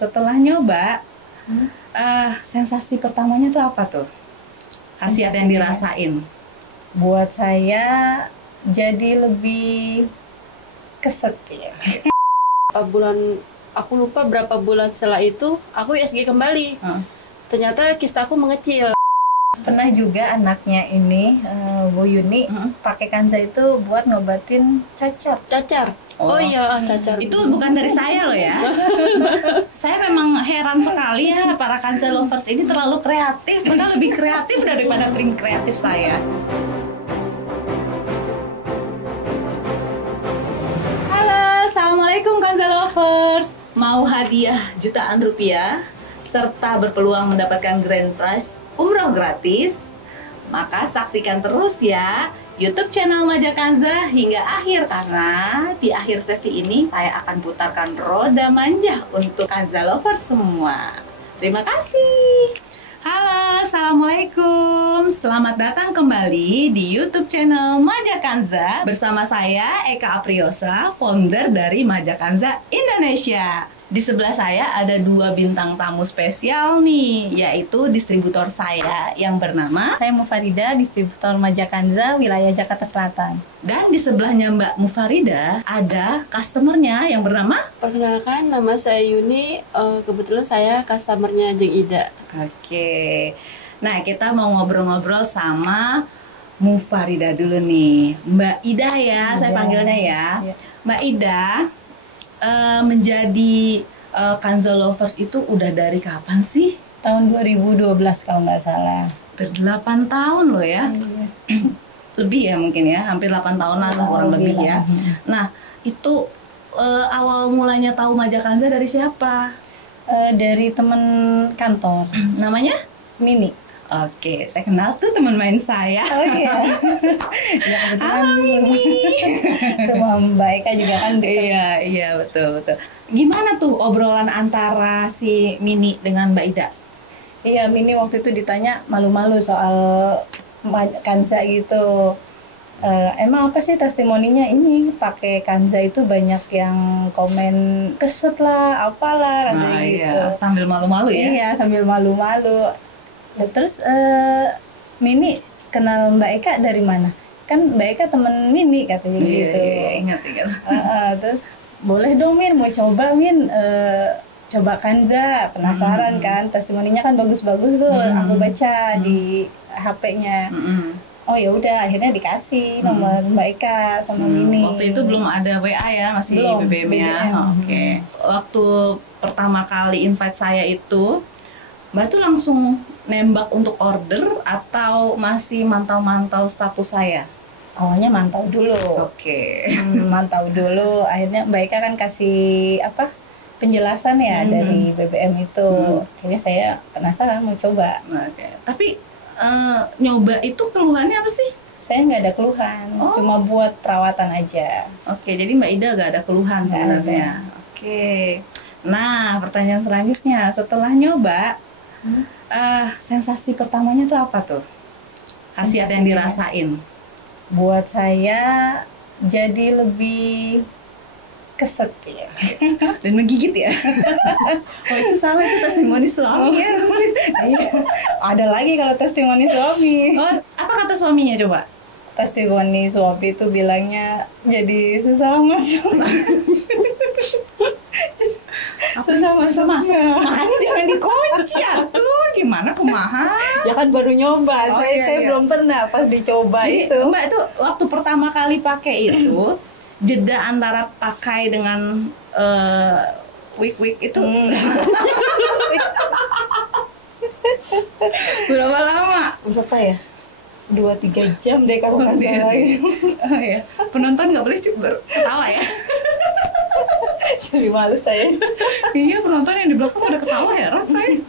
Setelah nyoba, sensasi pertamanya tuh apa tuh? Khasiat yang dirasain? Buat saya jadi lebih keset ya. Aku lupa berapa bulan setelah itu aku ISG kembali. Ternyata kista aku mengecil. Pernah juga anaknya ini, Bu Yuni, pakai Kanza itu buat ngobatin cacar. Oh iya, cacar. Itu bukan dari saya loh ya. Saya memang heran sekali ya, para Kanza lovers ini terlalu kreatif, bahkan lebih kreatif daripada tim kreatif saya. Halo, assalamualaikum Kanza lovers. Mau hadiah jutaan rupiah serta berpeluang mendapatkan grand prize umroh gratis? Maka saksikan terus ya YouTube channel Maja Kanza hingga akhir, karena di akhir sesi ini saya akan putarkan roda manja untuk Kanza lovers semua. Terima kasih. Halo, assalamualaikum. Selamat datang kembali di YouTube channel Maja Kanza bersama saya Eka Apriosa, founder dari Maja Kanza Indonesia. Di sebelah saya ada dua bintang tamu spesial nih, yaitu distributor saya yang bernama Saya Mufarida, distributor Maja Kanza wilayah Jakarta Selatan. Dan di sebelahnya Mbak Mufarida ada customernya yang bernama. Perkenalkan, nama saya Yuni. Kebetulan saya customernya Jeng Ida. Oke. Nah, kita mau ngobrol-ngobrol sama Mufarida dulu nih. Mbak Ida ya, saya panggilnya ya. Mbak Ida, menjadi Kanza lovers itu udah dari kapan sih? Tahun 2012 kalau nggak salah. 8 tahun loh ya. Lebih ya mungkin ya, hampir 8 tahunan kurang lebih ya. Nah, itu awal mulanya tahu Maja Kanza dari siapa? Dari teman kantor. Namanya? Mini. Oke, saya kenal tuh teman main saya. Oh iya. Ya, Halo Mini. Rumah Mbak Eka juga kan dekat. Iya betul. Gimana tuh obrolan antara si Mini dengan Mbak Ida? Iya, Mini waktu itu ditanya malu-malu soal Kanza gitu. Emang apa sih testimoninya ini pakai Kanza itu banyak yang komen keset lah, apalah katanya gitu. Iya, sambil malu-malu ya? Iya, sambil malu-malu. Nah, terus Mini kenal Mbak Eka dari mana? Kan Mbak Eka temen Mini katanya gitu. Iya, ingat. Terus boleh dong Min, mau coba Min, coba Kanza, penasaran kan, testimoninya kan bagus-bagus tuh, aku baca di HP-nya. Oh ya udah, akhirnya dikasih nomor Mbak Eka sama Mini. Waktu itu belum ada WA ya, masih Belum, BBM ya. Oke. Waktu pertama kali invite saya itu, Mbak tuh langsung nembak untuk order atau masih mantau-mantau status saya? Awalnya mantau dulu. Oke. Mantau dulu, akhirnya Mbak Eka kan kasih apa penjelasan ya dari BBM itu. Akhirnya saya penasaran mau coba. Oke. Tapi nyoba itu keluhannya apa sih? Saya nggak ada keluhan, cuma buat perawatan aja. Oke, jadi Mbak Ida nggak ada keluhan sebenarnya. Oke. Nah, pertanyaan selanjutnya, setelah nyoba, sensasi pertamanya tuh apa tuh? Khasiat yang dirasain? Buat saya jadi lebih keset ya. Dan menggigit ya? Oh itu salah, itu testimoni suami ya? Ada lagi kalau testimoni suami. Oh, apa kata suaminya coba? Testimoni suami itu bilangnya jadi susah masuk. Susah masuk. Makanya jangan dikunci atuh. Gimana kumaha? Ya kan baru nyoba. Saya belum pernah pas dicoba. Jadi, itu. Mbak itu waktu pertama kali pakai itu, jeda antara pakai dengan wig itu berapa lama? Berapa ya? 2-3 jam deh kalau nggak salah. Oh ya, penonton nggak boleh ketawa ya. Jadi malu saya. Iya, penonton yang di belakang pada ketawa, heran saya.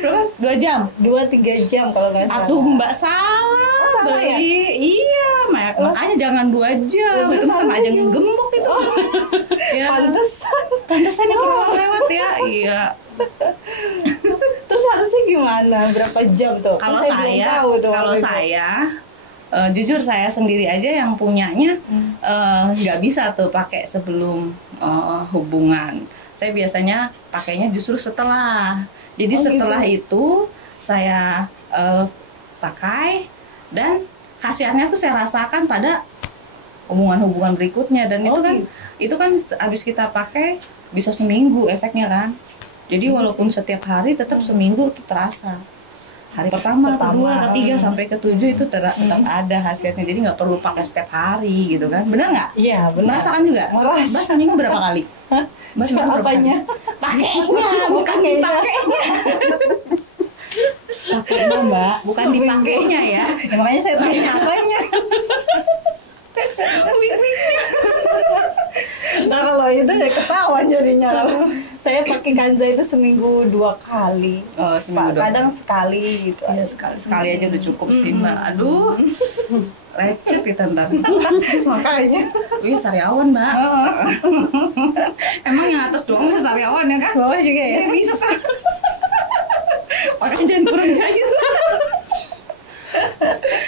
Berapa? 2 jam? 2-3 jam kalau nggak salah. Atuh Mbak salah. Oh, salah ya? Iya, makanya jangan 2 jam. Itu sama aja ngegembok itu. Ya. Pantesan yang lewat ya. Iya. Terus harusnya gimana? Berapa jam tuh? Kalau saya jujur saya sendiri aja yang punyanya nggak bisa tuh pakai sebelum hubungan. Saya biasanya pakainya justru setelah. Jadi Oh, setelah gitu. itu saya pakai, dan khasiatnya tuh saya rasakan pada hubungan-hubungan berikutnya. Dan Oh, itu kan abis kita pakai bisa seminggu efeknya kan. Jadi walaupun setiap hari tetap seminggu itu terasa. Hari pertama, kedua, ketiga sampai ketujuh itu tetap ada hasilnya. Jadi nggak perlu pakai setiap hari gitu kan. Benar nggak? Iya, benar. Merasakan juga? Merasa. Mbak seminggu berapa kali? Mbak seminggu berapa kali? Apanya? Pakainya, bukan dipakainya. Pakainya Mbak, bukan Seminggu. dipakainya ya. Ya, makanya saya tanya apanya. Nah kalau itu ya ketahuan jadinya. Kalau saya pakai Kanza itu seminggu 2 kali. Oh, seminggu dua Kadang sekali gitu. Iya, sekali aja udah cukup sih Mbak. Aduh, lecet kita ntar. Makanya. Wih, sariawan Mbak. Emang yang atas doang bisa sariawan ya kan? Bawah juga ya. Ya bisa. Makanya jangan kurang jahit.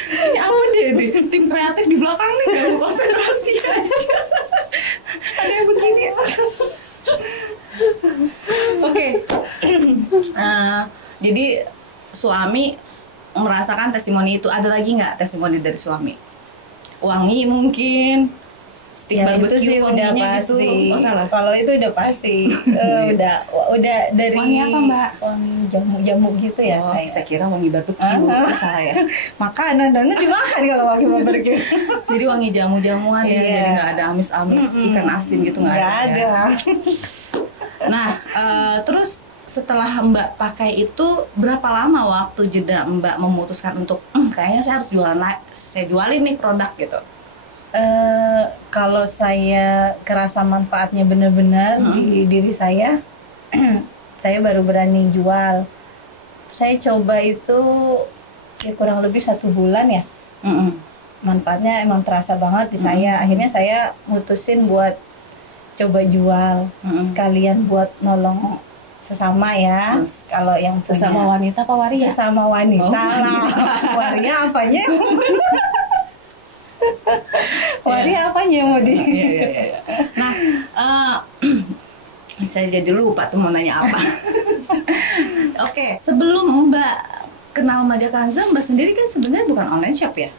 Ini apa deh, tim kreatif di belakang nih gak konsentrasi aja. Ada yang begini. Oke. Jadi suami merasakan testimoni itu. Ada lagi nggak testimoni dari suami? Wangi mungkin. Stick Ya itu barbecue sih udah wanginya pasti. gitu. Oh salah. Kalau itu udah pasti. Udah dari Wangi apa, Mbak? Wangi jamu-jamu gitu ya. Oh, kayak. saya kira wangi barbecue. Ah. Salah ya. Makanan dan dimakan kalau wangi barbecue. Jadi wangi jamu-jamuan ya. Iya. Jadi nggak ada amis-amis ikan asin gitu nggak ada. Nggak Ya. ada. Nah, terus setelah Mbak pakai itu berapa lama waktu jeda Mbak memutuskan untuk kayaknya saya harus saya jualin nih produk gitu. Kalau saya kerasa manfaatnya benar-benar di diri saya, saya baru berani jual. Saya coba itu ya kurang lebih 1 bulan ya. Manfaatnya emang terasa banget di saya. Akhirnya saya mutusin buat coba jual, sekalian buat nolong sesama ya. Kalau yang punya Sesama wanita apa waria? sesama wanita Oh, lah. Waria apanya? Waria apanya yang mau di? Iya. Nah, saya jadi lupa tuh mau nanya apa. Oke, sebelum Mbak kenal Maja Kanza, Mbak sendiri kan sebenarnya bukan online shop ya?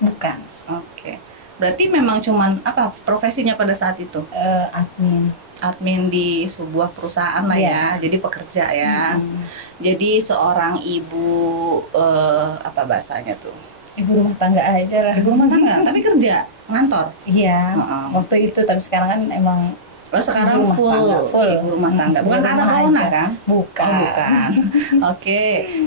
Bukan. Oke. Berarti memang cuman apa profesinya pada saat itu? Admin di sebuah perusahaan lah ya, jadi pekerja ya. Jadi seorang ibu apa bahasanya tuh? Ibu rumah tangga aja lah. Ibu rumah tangga, tapi kerja ngantor. Iya. Waktu itu, tapi sekarang kan emang Sekarang Ibu rumah full tangga, full. ibu rumah tangga. Bukan Ibu karena rumah corona aja. kan? bukan. Oh, bukan. Oke.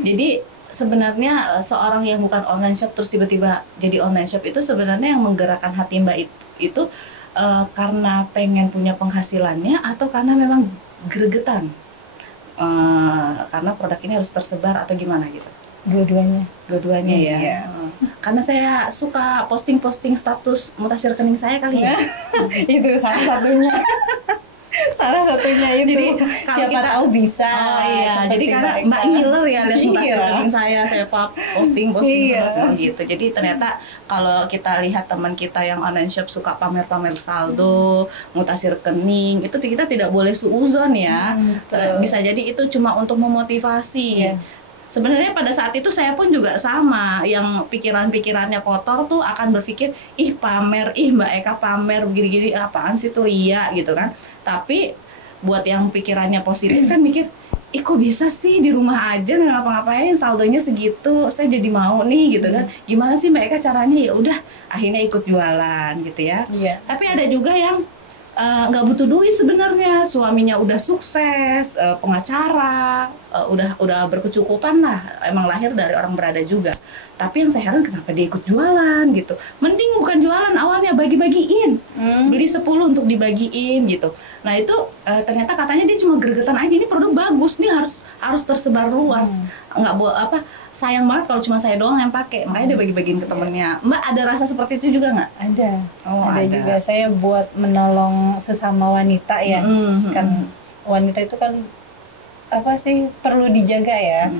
Jadi sebenarnya seorang yang bukan online shop terus tiba-tiba jadi online shop itu sebenarnya yang menggerakkan hati Mbak itu karena pengen punya penghasilannya atau karena memang gregetan? Karena produk ini harus tersebar atau gimana gitu? Dua-duanya. Dua-duanya ya. Iya. Karena saya suka posting-posting status mutasi rekening saya kali ya. Itu salah satunya. Salah satunya itu. Jadi kalau siapa kita- tahu bisa. Oh iya, seperti jadi karena mereka. Mbak ngiler ya lihat mutasi Iya. rekening saya posting Iya. terus gitu. Jadi ternyata kalau kita lihat teman kita yang online shop suka pamer-pamer saldo, mutasi rekening, itu kita tidak boleh suuzon ya. Betul. Bisa jadi itu cuma untuk memotivasi. Iya. Sebenarnya pada saat itu saya pun juga sama, yang pikiran-pikirannya kotor tuh akan berpikir, ih pamer, ih Mbak Eka pamer begini-gini, apaan sih tuh iya gitu kan. Tapi buat yang pikirannya positif kan mikir, ih kok bisa sih di rumah aja nggak ngapa-ngapain saldonya segitu, saya jadi mau nih gitu kan. Gimana sih Mbak Eka caranya? Ya udah akhirnya ikut jualan gitu ya. Iya. Tapi ada juga yang nggak butuh duit sebenarnya, suaminya udah sukses, pengacara, udah berkecukupan lah, emang lahir dari orang berada juga. Tapi yang saya heran kenapa dia ikut jualan gitu. Mending bukan jualan awalnya, bagi-bagiin, beli 10 untuk dibagiin gitu. Nah itu ternyata katanya dia cuma gregetan aja, ini produk bagus nih harus tersebar luas, nggak sayang banget kalau cuma saya doang yang pakai, makanya dia bagi-bagiin ke temennya. Mbak ada rasa seperti itu juga nggak? Ada. Oh, ada ada. juga, saya buat menolong sesama wanita ya. Kan wanita itu kan apa sih perlu dijaga ya.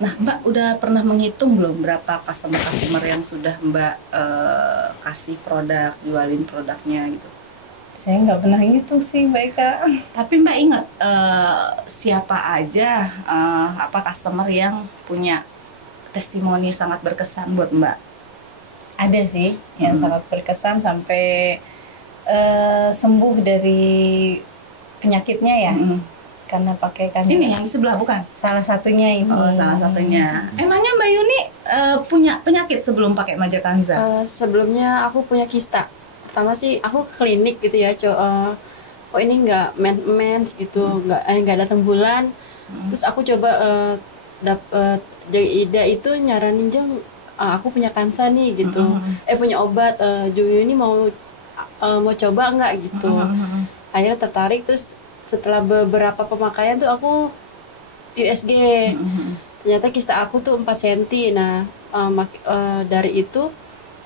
Nah, Mbak udah pernah menghitung belum berapa customer yang sudah Mbak kasih produk, jualin produknya gitu? Saya nggak pernah ngitung sih, Mbak Eka. Tapi Mbak ingat siapa aja customer yang punya testimoni sangat berkesan buat Mbak? Ada sih yang sangat berkesan sampai sembuh dari penyakitnya ya. Karena pakai kanza. Ini yang di sebelah bukan? Salah satunya ini. Oh, salah satunya. Emangnya Mbak Yuni punya penyakit sebelum pakai Maja Kanza? Sebelumnya aku punya kista. Pertama sih aku ke klinik gitu ya, kok ini nggak mens gitu, nggak datang bulan. Terus aku coba dapet Jeng Ida itu nyaranin, Jeng, aku punya kansa nih gitu, punya obat, Jung ini mau coba nggak gitu. Akhirnya tertarik, terus setelah beberapa pemakaian tuh aku USG. Ternyata kista aku tuh 4 cm. Nah, dari itu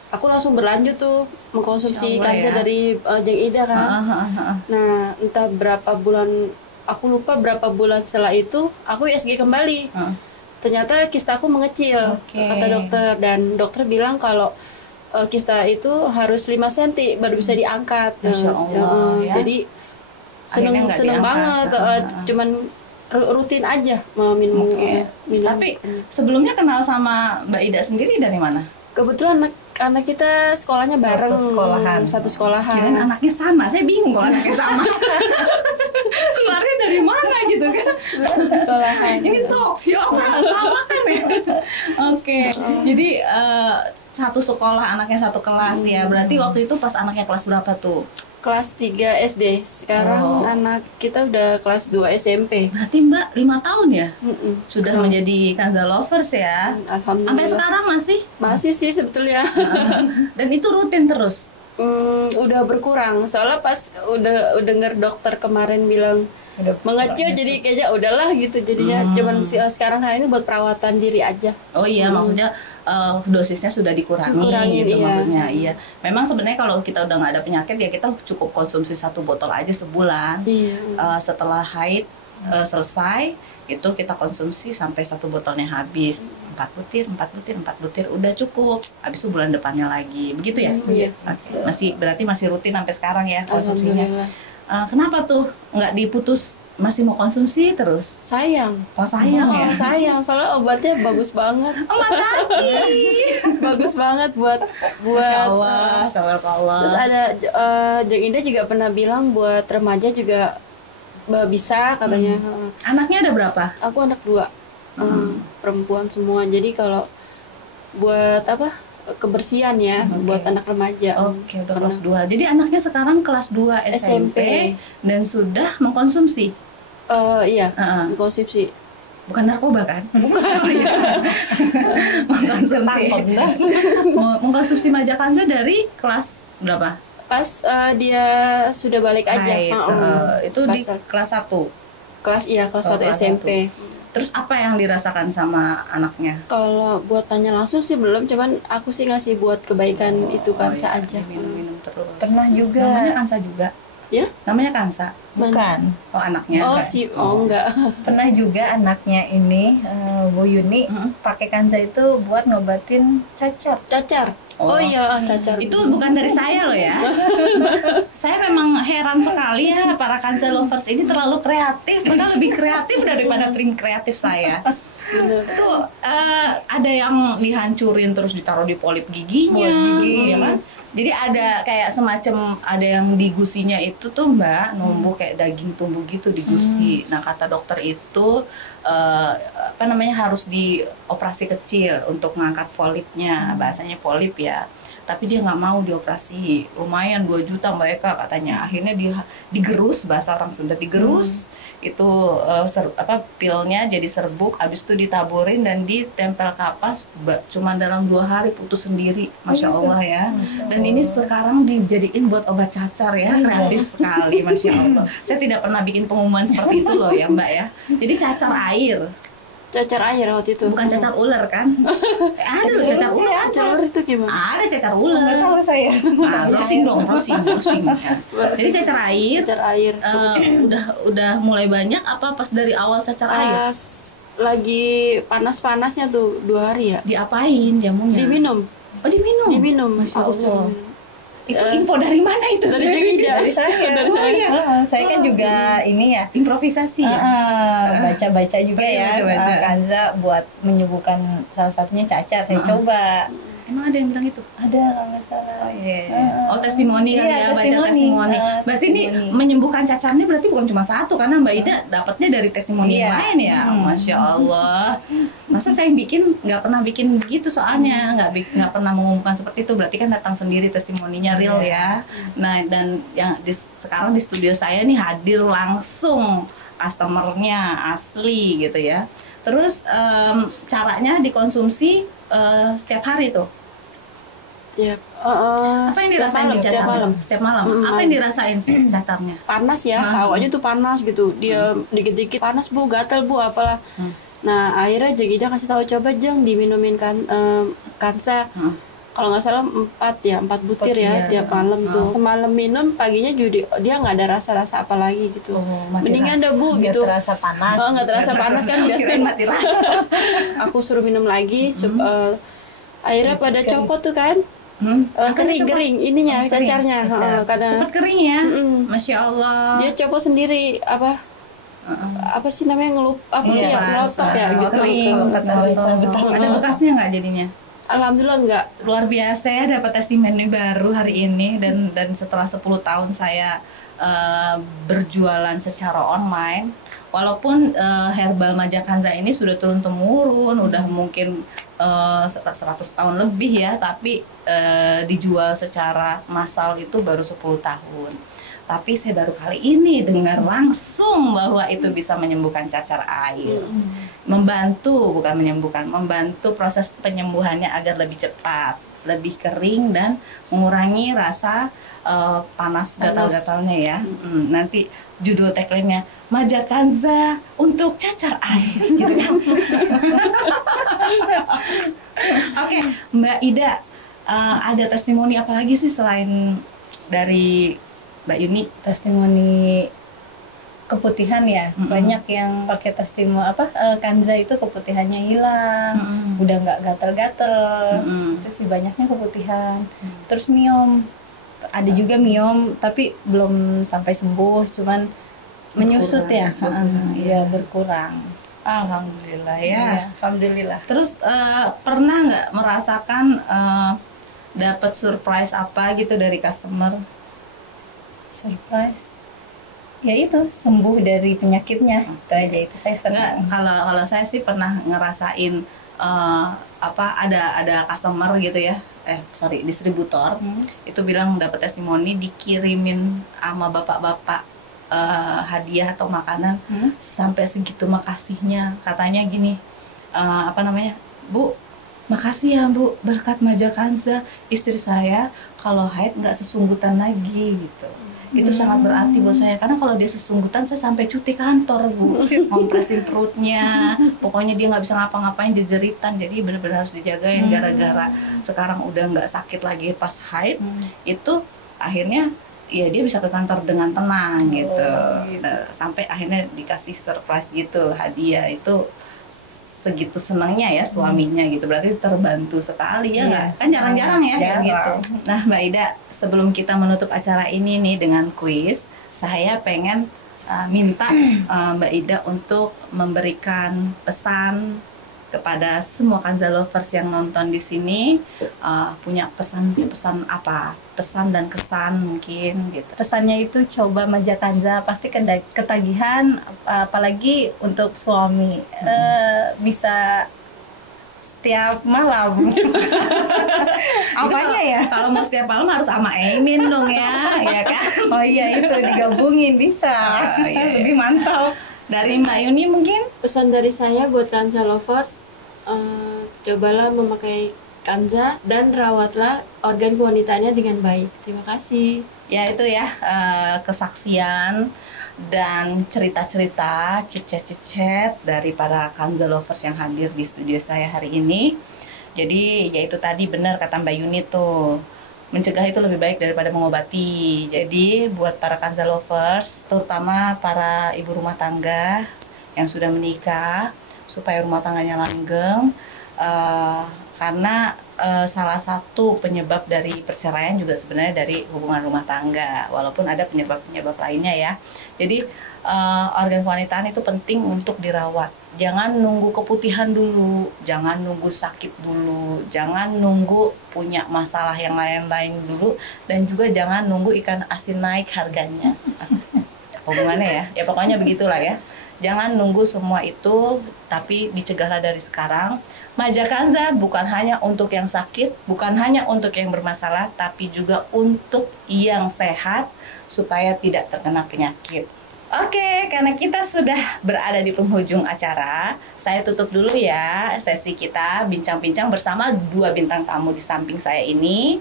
aku langsung berlanjut tuh mengkonsumsi kanza dari Jeng Ida kan. Nah, entah berapa bulan, aku lupa berapa bulan setelah itu aku USG kembali. Ternyata kista aku mengecil, kata dokter, dan dokter bilang kalau kista itu harus 5 cm baru bisa diangkat. Masya Allah, ya. Jadi seneng banget, cuman rutin aja mau minum. Tapi sebelumnya kenal sama Mbak Ida sendiri dari mana? Kebetulan anak kita sekolahnya bareng, satu sekolahan. Kirain anaknya sama, saya bingung kalau anaknya sama. Keluarnya dari mana gitu kan? Sekolahan. Ini talk show apa kan ya? Oke. Jadi satu sekolah, anaknya satu kelas ya. Berarti waktu itu pas anaknya kelas berapa tuh? Kelas 3 SD. Sekarang anak kita udah kelas 2 SMP. Berarti Mbak 5 tahun ya? Sudah menjadi Kanza lovers ya? Alhamdulillah. Sampai sekarang masih? Masih sih sebetulnya. Dan itu rutin terus? Udah berkurang. Soalnya pas udah denger dokter kemarin bilang mengecil, jadi kayaknya udahlah gitu. Jadinya cuman sekarang ini buat perawatan diri aja. Oh iya, maksudnya dosisnya sudah dikurangi gitu iya. Maksudnya. Iya. Memang sebenarnya kalau kita udah nggak ada penyakit ya kita cukup konsumsi 1 botol aja sebulan. Setelah haid selesai itu kita konsumsi sampai 1 botolnya habis. 4 butir udah cukup. Habis itu bulan depannya lagi. Begitu ya? Iya. Berarti masih rutin sampai sekarang ya konsumsinya. Kenapa tuh nggak diputus? Masih mau konsumsi terus? Sayang. Oh sayang ya? Sayang, soalnya obatnya bagus banget. Bagus banget buat Masya Allah, tabarakallah. Terus ada Jeng Ida juga pernah bilang buat remaja juga bisa katanya. Anaknya ada berapa? Aku anak 2. Perempuan semua. Jadi kalau buat kebersihan ya, buat anak remaja. Oke, udah kelas 2. Jadi anaknya sekarang kelas 2 SMP dan sudah mengkonsumsi. Iya, mengkonsumsi. Bukan narkoba kan? Mengkonsumsi Maja Kanza dari kelas berapa? Pas dia sudah balik aja. Itu di kelas 1. Kelas 1 SMP. Terus apa yang dirasakan sama anaknya? Kalau buat tanya langsung sih belum, cuman aku sih ngasih buat kebaikan itu Kansa aja. Minum terus. Pernah juga. Namanya Kansa juga? Ya? Namanya Kansa? Bukan. Oh anaknya? Enggak. Pernah juga anaknya ini, Bu Yuni, pakai Kansa itu buat ngobatin cacar. Oh iya, cacar. Itu bukan dari saya loh ya. Saya memang heran sekali ya, para Kanza lovers ini terlalu kreatif, bahkan lebih kreatif daripada tim kreatif saya. Tuh ada yang dihancurin terus ditaruh di polip giginya, ya kan? Jadi ada kayak semacam ada yang di gusinya itu tuh Mbak numbuh kayak daging tumbuh gitu di gusi. Nah kata dokter itu harus dioperasi kecil untuk mengangkat polipnya, bahasanya polip ya. Tapi dia nggak mau dioperasi, lumayan 2 juta Mbak Eka katanya. Akhirnya digerus, bahasa orang Sunda digerus. Itu pilnya jadi serbuk, habis itu ditaburin dan ditempel kapas, cuma dalam 2 hari putus sendiri, Masya Allah ya. Dan ini sekarang dijadiin buat obat cacar ya, kreatif sekali, Masya Allah. Saya tidak pernah bikin pengumuman seperti itu loh ya Mbak ya. Jadi cacar air. Cacar air waktu itu. Bukan cacar ular kan? Ada loh cacar ular. Cacar ular itu gimana? Ada cacar ular. Nggak tahu saya. Browsing. Ya. Jadi cacar air. Udah mulai banyak apa pas dari awal cacar air? Pas lagi panas-panasnya tuh 2 hari ya. Diapain jamunya? Diminum. Oh diminum. Masya Allah. Itu info dari mana itu? dari Jogja. Dari saya. Dari saya. iya. Saya kan juga ini ya, Improvisasi ya? baca-baca juga ya. Baca-baca. Kanza buat menyembuhkan salah satunya cacar. Saya coba. Emang ada yang bilang itu? Ada kalau nggak salah. Oh, testimoni kali Iya, ya, baca testimoni. Berarti ini testimoni. menyembuhkan cacarnya berarti bukan cuma satu, karena Mbak Ida dapatnya dari testimoni yang Iya. lain ya. Masya Allah. Masa saya nggak pernah bikin begitu soalnya, nggak pernah mengumumkan seperti itu. Berarti kan datang sendiri testimoninya real ya. Nah, dan yang sekarang di studio saya nih hadir langsung customernya asli gitu ya. Terus caranya dikonsumsi setiap hari tuh. Tiap Apa yang dirasain di setiap cacarnya? malam. Setiap malam. Mm, Apa yang dirasain cacarnya? Panas ya, Hmm. awalnya tuh panas gitu. Dia dikit-dikit panas Bu, gatel Bu, apalah. Hmm. Nah, akhirnya Jegida kasih tahu coba Jeng diminumin Kansa. Hmm. Kalau nggak salah 4 butir Iya. ya tiap malam tuh. Malam minum, paginya juga dia nggak ada rasa-rasa apa lagi gitu. Mati Mendingan rasa. dah Bu Biar gitu. terasa panas. Oh, nggak terasa panas kan Kirain biasanya. mati rasa. Aku suruh minum lagi. Akhirnya pada copot tuh kan. Kering ininya Oh, kering. cacarnya. Kadang Cepat kering ya. Mm-mm. Masya Allah. dia copot sendiri apa sih namanya apa sih ya ngelotok ya gitu. Kering. Kalau kata betul. Ada bekasnya nggak jadinya? Alhamdulillah enggak. Luar biasa ya, dapat testimoni baru hari ini, dan setelah 10 tahun saya berjualan secara online, walaupun herbal Majakanza ini sudah turun temurun, udah mungkin 100 tahun lebih ya, tapi dijual secara massal itu baru 10 tahun. Tapi saya baru kali ini dengar langsung bahwa itu bisa menyembuhkan cacar air. Membantu, bukan menyembuhkan, membantu proses penyembuhannya agar lebih cepat, lebih kering, dan mengurangi rasa panas gatal-gatalnya ya. Nanti judul tagline-nya Majakanza untuk cacar air gitu kan. Oke, Mbak Ida, ada testimoni apa lagi sih selain dari Mbak Yuni? Testimoni keputihan ya, banyak yang pakai testimoni Kanza itu keputihannya hilang, udah nggak gatel-gatel, itu sih banyaknya keputihan. Terus miom, ada juga miom tapi belum sampai sembuh, cuman menyusut ya, berkurang. Alhamdulillah ya. Iya, alhamdulillah. Terus pernah nggak merasakan dapat surprise apa gitu dari customer? Surprise. Ya itu sembuh dari penyakitnya, itu aja, itu saya Enggak, senang. kalau saya sih pernah ngerasain ada customer gitu ya, distributor itu bilang dapat testimoni dikirimin sama bapak-bapak hadiah atau makanan sampai segitu makasihnya. Katanya gini, Bu, makasih ya Bu, berkat Majakanza istri saya kalau haid nggak sesunggutan lagi gitu. Itu sangat berarti buat saya, karena kalau dia sesunggutan saya sampai cuti kantor Bu, ngompresin perutnya, pokoknya dia nggak bisa ngapa-ngapain, jejeritan. Jadi benar-benar harus dijagain, gara-gara sekarang udah nggak sakit lagi pas haid. Itu akhirnya ya dia bisa ke kantor dengan tenang gitu. Nah, sampai akhirnya dikasih surprise gitu, hadiah. Itu segitu senangnya ya suaminya gitu, berarti terbantu sekali ya nggak? Kan jarang-jarang ya kayak gitu. Nah Mbak Ida, sebelum kita menutup acara ini nih dengan kuis, saya pengen minta Mbak Ida untuk memberikan pesan kepada semua Kanza lovers yang nonton di sini, punya pesan apa? Pesan dan kesan mungkin gitu. Pesannya itu coba Majakanza, pasti ketagihan, apalagi untuk suami, bisa setiap malam. Apanya ya? Kalau mau setiap malam harus sama Emin dong ya, ya kan? Oh iya, itu digabungin bisa. Iya. Lebih mantap. Dari Mbak Yuni mungkin? Pesan dari saya buat Kanza lovers, cobalah memakai Kanza dan rawatlah organ wanitanya dengan baik. Terima kasih. Ya itu ya, kesaksian dan cerita-cerita, cicet-cicet dari para Kanza lovers yang hadir di studio saya hari ini. Jadi ya itu tadi benar kata Mbak Yuni tuh, mencegah itu lebih baik daripada mengobati. Jadi buat para Kanza lovers, terutama para ibu rumah tangga yang sudah menikah, supaya rumah tangganya langgeng, karena salah satu penyebab dari perceraian juga sebenarnya dari hubungan rumah tangga, walaupun ada penyebab-penyebab lainnya ya. Jadi organ kewanitaan itu penting untuk dirawat. Jangan nunggu keputihan dulu, jangan nunggu sakit dulu, jangan nunggu punya masalah yang lain-lain dulu, dan juga jangan nunggu ikan asin naik harganya. Hubungannya ya pokoknya begitulah ya. Jangan nunggu semua itu, tapi dicegahlah dari sekarang. Maja Kanza bukan hanya untuk yang sakit, bukan hanya untuk yang bermasalah, tapi juga untuk yang sehat supaya tidak terkena penyakit. Oke, karena kita sudah berada di penghujung acara, saya tutup dulu ya sesi kita bincang-bincang bersama dua bintang tamu di samping saya ini.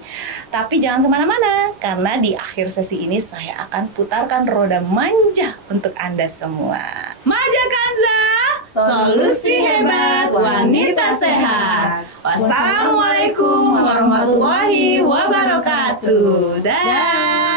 Tapi jangan kemana-mana, karena di akhir sesi ini saya akan putarkan roda manja untuk Anda semua. Maja Kanza, solusi hebat wanita sehat. Wassalamualaikum warahmatullahi wabarakatuh. Dah.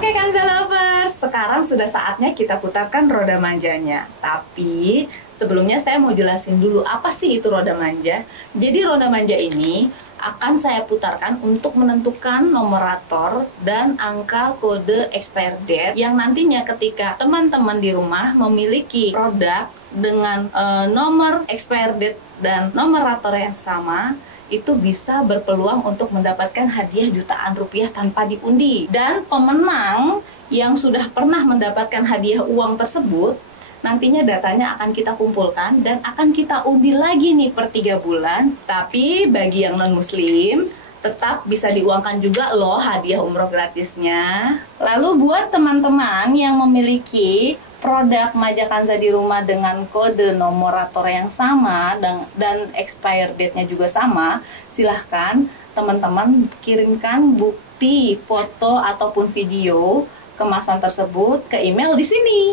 Oke Kanza Lovers, sekarang sudah saatnya kita putarkan roda manjanya. Tapi sebelumnya saya mau jelasin dulu apa sih itu roda manja. Jadi roda manja ini akan saya putarkan untuk menentukan nomerator dan angka kode expired date yang nantinya ketika teman-teman di rumah memiliki produk dengan nomor expired date dan nomerator yang sama, itu bisa berpeluang untuk mendapatkan hadiah jutaan rupiah tanpa diundi. Dan pemenang yang sudah pernah mendapatkan hadiah uang tersebut, nantinya datanya akan kita kumpulkan dan akan kita undi lagi nih per 3 bulan. Tapi bagi yang non-muslim, tetap bisa diuangkan juga loh hadiah umroh gratisnya. Lalu buat teman-teman yang memiliki produk Maja Kanza di rumah dengan kode nomerator yang sama dan expire date-nya juga sama, silahkan teman-teman kirimkan bukti foto ataupun video kemasan tersebut ke email di sini.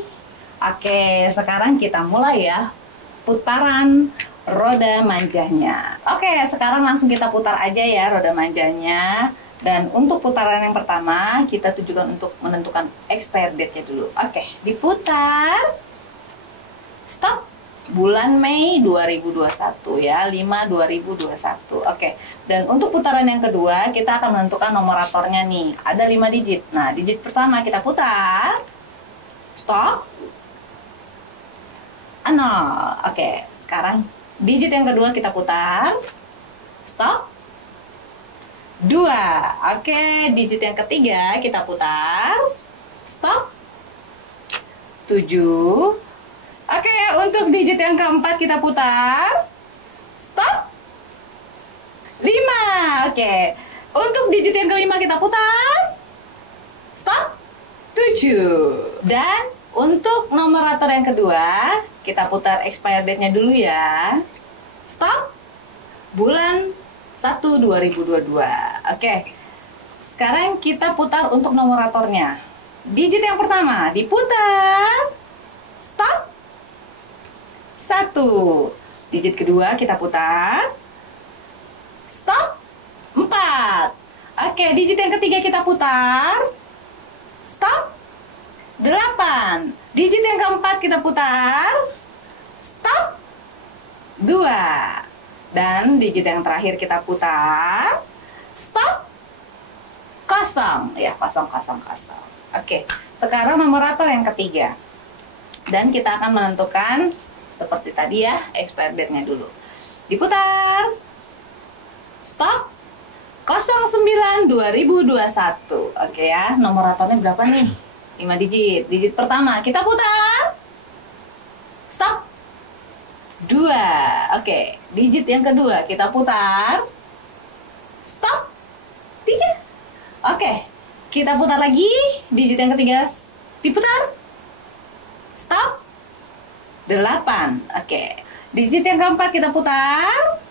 Oke, sekarang kita mulai ya putaran roda manjanya. Oke, sekarang langsung kita putar aja ya roda manjanya. Dan untuk putaran yang pertama, kita tujukan untuk menentukan expire date-nya dulu. Oke, diputar. Stop. Bulan Mei 2021 ya, 5/2021. Oke, dan untuk putaran yang kedua, kita akan menentukan nomeratornya nih. Ada 5 digit. Nah, digit pertama kita putar. Stop. 0. Oke, sekarang digit yang kedua kita putar. Stop. 2. Oke, digit yang ketiga kita putar. Stop. 7. Oke, untuk digit yang keempat kita putar. Stop. 5. Oke, untuk digit yang kelima kita putar. Stop. 7. Dan untuk nomerator yang kedua, kita putar expire date-nya dulu ya. Stop. Bulan 1/2022. Oke. Sekarang kita putar untuk nomeratornya. Digit yang pertama diputar. Stop. 1. Digit kedua kita putar. Stop. 4. Oke, digit yang ketiga kita putar. Stop. 8. Digit yang keempat kita putar. Stop. 2. Dan digit yang terakhir kita putar. Stop. 0. Ya, 0, 0, 0. Oke, sekarang nomerator yang ketiga. Dan kita akan menentukan seperti tadi ya, expire date-nya dulu. Diputar. Stop. 09/2021. Oke ya, nomeratornya berapa nih? 5 digit. Digit pertama kita putar. Stop. 2. Oke, digit yang kedua kita putar. Stop. 3. Oke, kita putar lagi. Digit yang ketiga diputar. Stop. 8. Oke, digit yang keempat kita putar.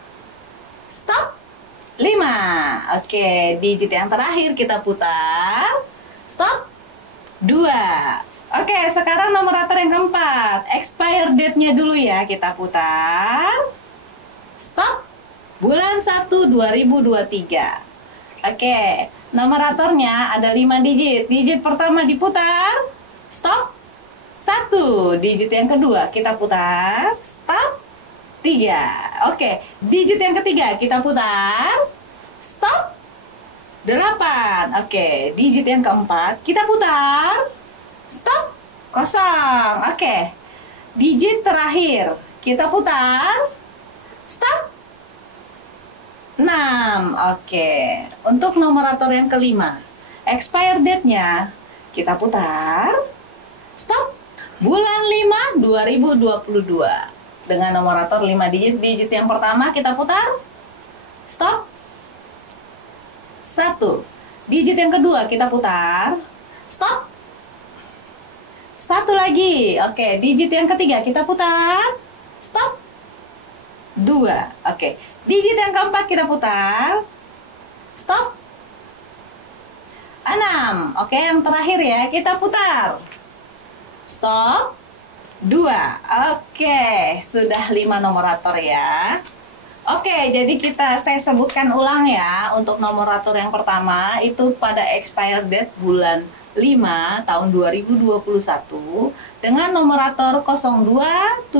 Stop. 5. Oke, digit yang terakhir kita putar. Stop. 2. Oke, sekarang nomerator yang keempat. Expire date-nya dulu ya, kita putar. Stop. Bulan 1/2023. Oke, numeratornya ada 5 digit. Digit pertama diputar, stop. 1. Digit yang kedua kita putar, stop. 3. Oke, digit yang ketiga kita putar, stop. 8. Oke, digit yang keempat kita putar, stop. 0. Oke, digit terakhir kita putar, stop. 6. Oke, untuk numerator yang kelima, expire date-nya kita putar, stop. Bulan 5 2022 dengan numerator 5 digit. Digit yang pertama kita putar, stop. 1. Digit yang kedua kita putar, stop. 1 lagi. Oke, digit yang ketiga kita putar, stop. 2. Oke, digit yang keempat kita putar, stop. 6. Oke, yang terakhir ya, kita putar, stop. 2. Oke, sudah 5 numerator ya. Oke, jadi saya sebutkan ulang ya. Untuk numerator yang pertama itu pada expire date bulan 5 tahun 2021 dengan numerator 02757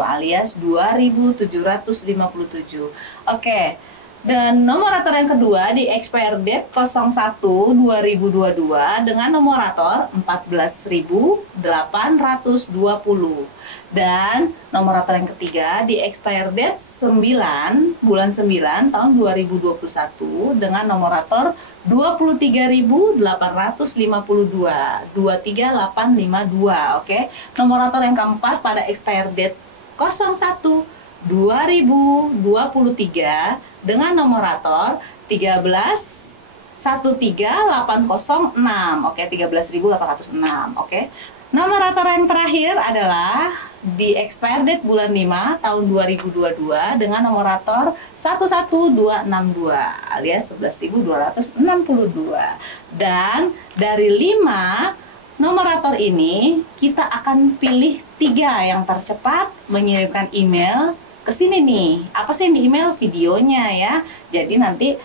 alias 2757. Oke. Dan numerator yang kedua di expire date 01/2022 dengan numerator 14.820. Dan numerator yang ketiga di expire date 9 bulan 9 tahun 2021 dengan numerator 23.852, 23852. Oke. Numerator yang keempat pada expire date 01/2023 dengan numerator 13.13806. Oke, 13.806. Oke. Numerator yang terakhir adalah di expire date bulan 5 tahun 2022 dengan numerator 11262 alias 11.262. Dan dari 5 numerator ini kita akan pilih 3 yang tercepat mengirimkan email ke sini nih. Apa sih yang di email? Videonya ya. Jadi nanti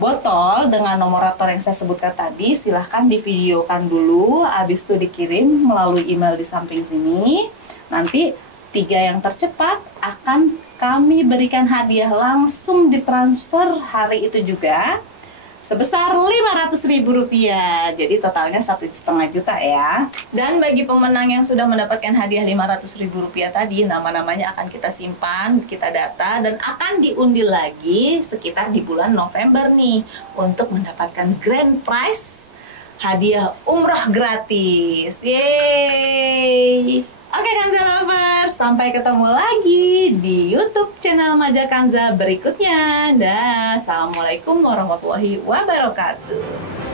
botol dengan numerator yang saya sebutkan tadi silahkan divideokan dulu, habis itu dikirim melalui email di samping sini. Nanti 3 yang tercepat akan kami berikan hadiah langsung ditransfer hari itu juga sebesar Rp500.000. Jadi totalnya 1,5 juta ya. Dan bagi pemenang yang sudah mendapatkan hadiah Rp500.000 tadi, nama-namanya akan kita simpan, kita data, dan akan diundi lagi sekitar di bulan November nih untuk mendapatkan grand prize hadiah umroh gratis. Yeay! Oke Kanza Lovers, sampai ketemu lagi di YouTube channel Maja Kanza berikutnya. Dah, assalamualaikum warahmatullahi wabarakatuh.